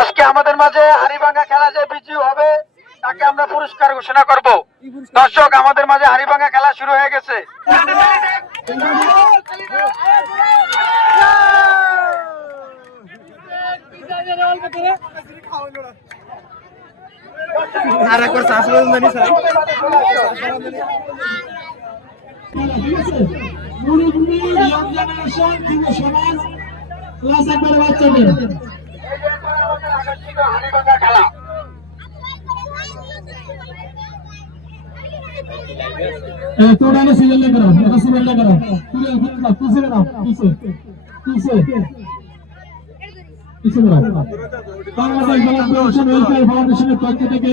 আজকে আমাদের মাঝে হাড়িভাঙ্গা খেলা যে বিজয়ী হবে তাকে আমরা পুরস্কার ঘোষণা করব। দর্শক, আমাদের মাঝে হাড়িভাঙ্গা খেলা শুরু হয়ে গেছে। খেলা थोड़ा ना सीरियल लेकर आओ, थोड़ा सीरियल लेकर आओ, सीरियल पीछे कराओ, पीछे पीछे पीछे कराओ। बांग्लादेश ব্লাড ডোনেশন ওয়েলফেয়ার ফাউন্ডেশনের পক্ষ থেকে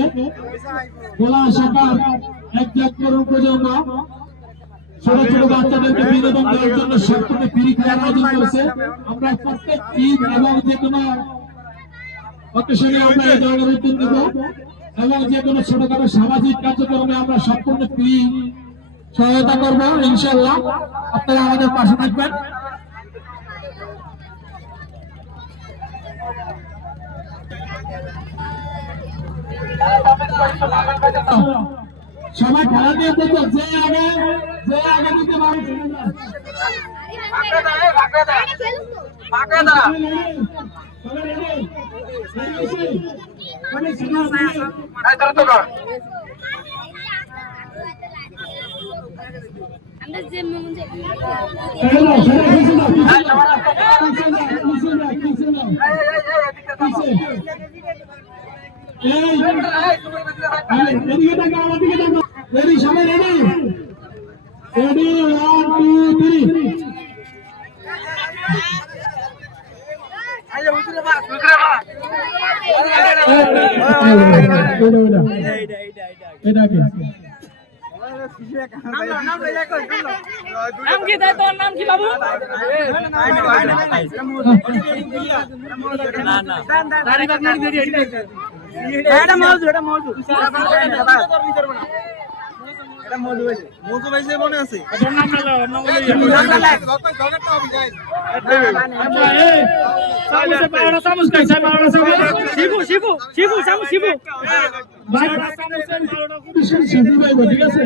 খোলা শাখার এক জাতীয় প্রজন্ম ছোট ছোট বাচ্চাদেরকে বিনোদন দেওয়ার জন্য সবথেকে ফ্রি খেলার আয়োজন করেছে। আমরা প্রত্যেক ঈদ এবং যে কোনো অকেশনে আমরা এই ধরনের উদ্যোগ নেব এবং যে কোনো ছোটখাটো সামাজিক কার্যক্রমে আমরা সম্পূর্ণ ফ্রি সহায়তা করবো ইনশাআল্লাহ। আপনারা আমাদের পাশে থাকবেন। সবাই খেলা দিয়ে বলতো যে আগে দিতে পারে রেডি সবাই রেডি রেডি 1 2 3 নাম কি তাই তোর নাম কি বাবু? এটা মজু মজু ভাইসে মনে আছে শিবু শিবু শিবু শিবু শিবু ঠিক আছে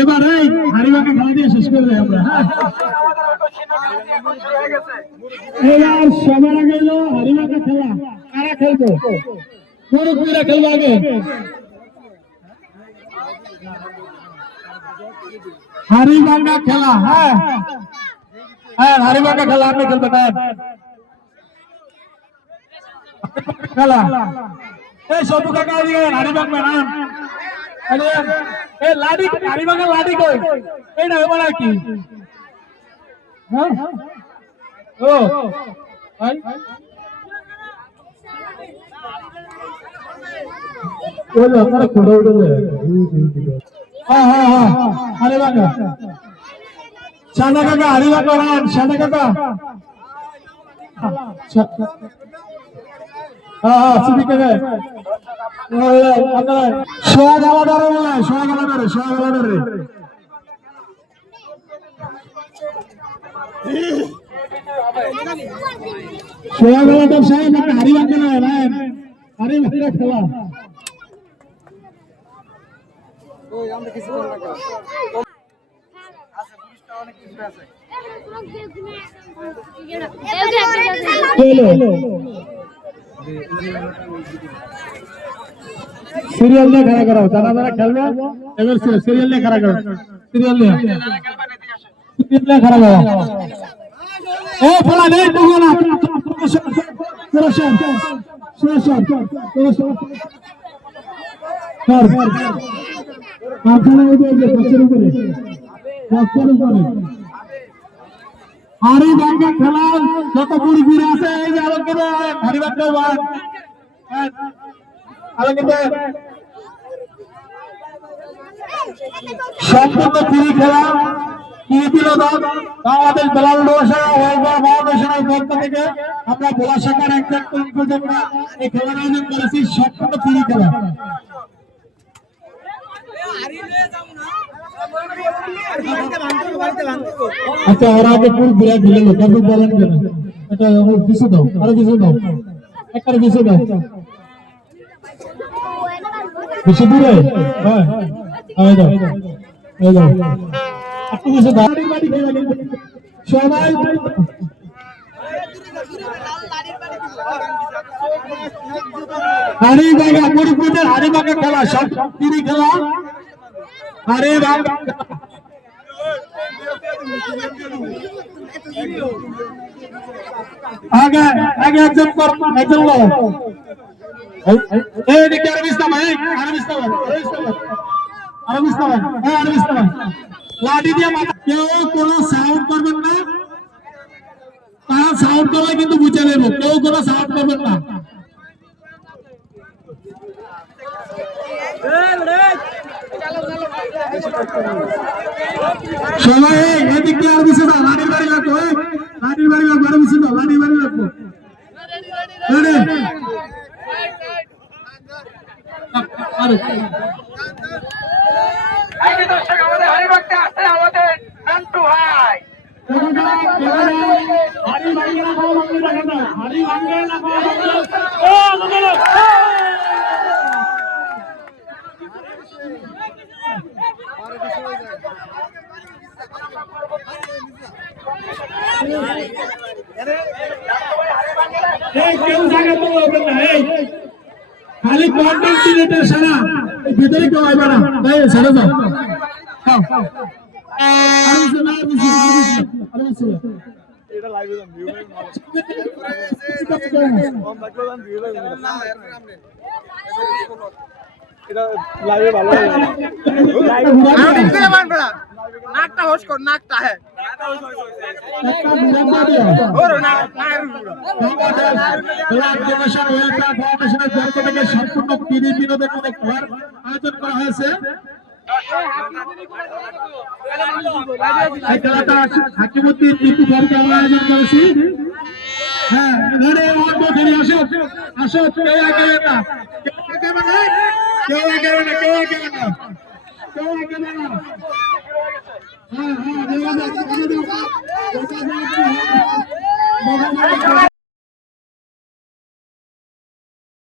এবার এই হাড়িভাঙ্গা খেলা দিয়ে শেষ করে দেয় আমরা। এবার সবার আগে এলো হাড়িভাঙ্গা খেলা। কারা খেলবো? মুরব্বীরা খেলবো আগে। হাড়িভাঙ্গা খেলা, হ্যাঁ হ্যাঁ হাড়িভাঙ্গা খেলা আপনি খেলবেন খেলা। এই সবু কাকা দিয়ে হাড়িভাঙ্গা না এই লাডি হাড়িভাঙ্গা লাডি কই এইটা এবার কি হ্যাঁ ও ভাই ওলে আপনারা কোড়া উঠলে হ্যাঁ হ্যাঁ হ্যাঁ হাড়িভাঙ্গা সাদা কাকা হাড়িভাঙ্গা রান সাদা কাকা হ্যাঁ হ্যাঁ সিবি কাকা সোহাগ আলাদারে বলে সোহাগ আলাদারে সাহেব একটা হাড়িভাঙ্গা না হাড়িভাঙ্গা খেলা সিরিয়াল নিয়ে খেলা করাও যারা যারা খেলবে এবার সিরিয়াল নিয়ে খেলা করো সিরিয়াল নিয়ে খেলা করো এই খেলা নেই তুমি না হাড়িভাঙ্গা খেলা যত বুড়ি ফিরে আছে এই যে আলোক হাড়িভাঙ্গা সম্পূর্ণ ফ্রি খেলা কি বিনোদন আমাদের বেলাল রোশা ওয়েলফেয়ার ফাউন্ডেশনের পক্ষ থেকে আমরা ভোলা শাখার একজন প্রজন্ম এই খেলার আয়োজন করেছি সম্পূর্ণ ফ্রি খেলা। আচ্ছা ওরা আগে ফুল ঘুরে দিলেন তারপর বলেন কেন এটা কিছু দাও আরো কিছু দাও একটা কিছু দাও বেশি দূরে হ্যাঁ এই দাও এই দাও একটু কিছু দাও সবাই হারি বাগা মুড়িপুরের হারি বাগা খেলা সব তিরি খেলা হারি বাগা আগে আগে একজন লোক এই দিকে আরবিস্তান লাঠি দিয়ে মাথা কেউ কোনো সাউন্ড করবেন না তারা সাউন্ড করলে কিন্তু বুঝে নেব কেউ কোনো সাউন্ড করবেন না সবাই এদিক দিয়ে আর বিছে দাও লাঠির বাড়ি লাগবো লাঠির বাড়ি লাগবো আরো বিছে দাও লাঠির বাড়ি লাগবো এই যে দর্শক আমাদের হারিবাগতে আসছে আমাদের নান্টু ভাই হারি ভাঙ্গে না খাওয়া ভাঙ্গে দেখেন না হারি ভাঙ্গে না খাওয়া ভাঙ্গে কেউ জায়গা তো হবে না খালি কন্টেন্ট ক্রিয়েটর সারা ভিতরে কেউ আইবা না তাই ছেড়ে যাও এটা লাইভে দাম ভিউ এটা লাইভে ভালো নাকটা হোস কর নাকটা হ্যাঁ সম্পূর্ণ বিনোদনের খেলার আয়োজন করা হয়েছে এই খেলাটা হাকিমুদ্দিন টিপু ঘরকে আমরা আয়োজন করেছি হ্যাঁ আসো আসো কেউ আগে না কেউ আগে না কেউ আগে না কেউ আগে না হ্যাঁ হ্যাঁ